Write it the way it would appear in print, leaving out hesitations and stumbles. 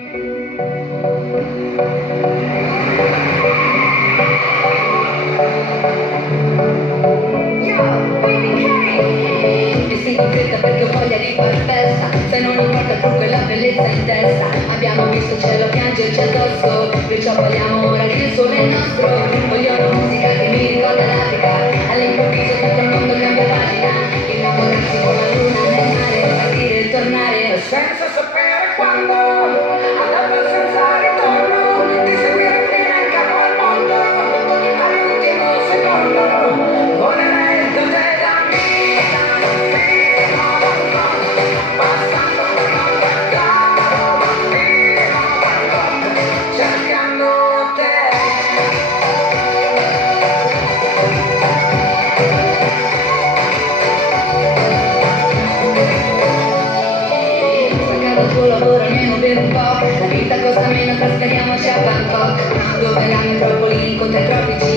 Vestito in fretta perché ho voglia di far festa. Se non importa il trucco e la bellezza in testa. Abbiamo visto il cielo piangerci addosso, perciò balliamo ora che il sole è nostro. Voglio una musica che mi ricorda l'Africa. All'improvviso tutto il mondo cambia pagina. Innamorarsi con la luna nel mare, partire e tornare senza sapere quando. Andando senza ritorno, di seguire fino in capo al mondo. All'ultimo secondo, volerei da te da me. Passando la notte andavo, cercando te. Staccava il tuo lavoro almeno per un po', la vita costa meno, trasferiamoci a Bangkok, dove la metropoli incontra i tropici.